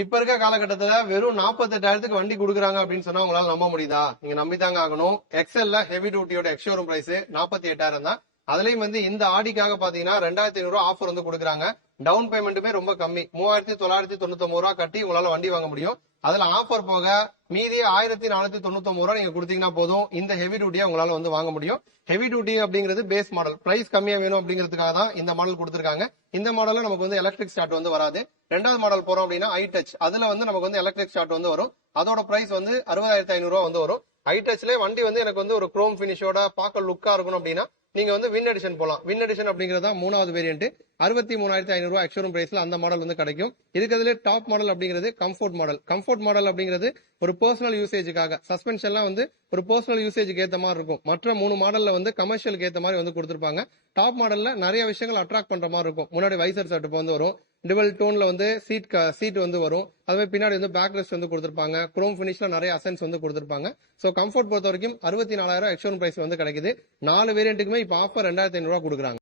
இப்ப இருக்க காலகட்டத்துல வெறும் 48,000க்கு வண்டி கொடுக்குறாங்க அப்படின்னு சொன்னா உங்களால நம்ப முடியுதா? நீங்க நம்பித்தாங்க ஆகணும். எக்ஸல்ல ஹெவி டியூட்டியோட எக்ஸ்ஷோரூம் பிரைஸ் 48,000 தான். அதுலயும் வந்து இந்த ஆடிக்காக பாத்தீங்கன்னா 2,500 ஆஃபர் வந்து கொடுக்குறாங்க. டவுன் பேமெண்ட்டுமே ரொம்ப கம்மி, 3,999 கட்டி உங்களால வண்டி வாங்க முடியும். அதுல ஆஃபர் போக மீதி 1,499 நீங்க கொடுத்தீங்கன்னா போதும் இந்த ஹெவி டியூட்டியா உங்களால வந்து வாங்க முடியும். ஹெவி டியூட்டி அப்படிங்கிறது பேஸ் மாடல், பிரைஸ் கம்மியா வேணும் அப்படிங்கிறதுக்காக தான் இந்த மாடல் கொடுத்திருக்காங்க. இந்த மாடல்ல நமக்கு வந்து எலக்ட்ரிக் ஸ்டார்ட் வந்து வராது. ரெண்டாவது மாடல் போறோம் அப்படின்னா ஐ டச், அதுல வந்து நமக்கு வந்து எலக்ட்ரிக் ஸ்டார்ட் வந்து வரும். அதோட பிரைஸ் வந்து 60,500 வந்து வரும். ஐ டச்ல வண்டி வந்து எனக்கு வந்து ஒரு குரோம் பினிஷோட பார்க்க லுக்கா இருக்கணும் அப்படின்னா நீங்க வந்து வின் எடிஷன் போலாம். வின் எடிஷன் அப்படிங்கறதா மூணாவது வேரியன்ட். 63,500 எக்ஸ்ஷோரூம் பிரைஸ்ல அந்த மாடல் வந்து கிடைக்கும். இருக்கிறதுல டாப் மாடல் அப்படிங்கிறது கம்ஃபோர்ட் மாடல். கம்ஃபோர்ட் மாடல் அப்படிங்கிறது ஒரு பர்சனல் யூசேஜுக்காக, சஸ்பென்ஷன்லாம் வந்து ஒரு பர்சனல் யூசேஜுக்கு ஏத்த மாதிரி இருக்கும். மற்ற 3 மாடல்ல வந்து கமர்ஷியலுக்கு ஏத்த மாதிரி வந்து கொடுத்திருப்பாங்க. டாப் மாடல்ல நிறைய விஷயங்கள் அட்ராக்ட் பண்ற மாதிரி இருக்கும். முன்னாடி வைசர் செட்டப் வந்து வரும், டிவல் டோன்ல வந்து சீட் வந்து வரும். அதுவே பின்னாடி வந்து பேக் ரெஸ்ட் வந்து கொடுத்திருப்பாங்க. குரோம் பினிஷ்ல நிறைய அசன்ஸ் வந்து கொடுத்திருப்பாங்க. சோ கம்ஃபோர்ட் பொறுத்த வரைக்கும் 64,000 எக்ஸ்ஷோரூம் பிரைஸ் வந்து கிடைக்குது. 4 வேரியன்ட்டுக்குமே இப்ப ஆஃபர் 2,500 கொடுக்குறாங்க.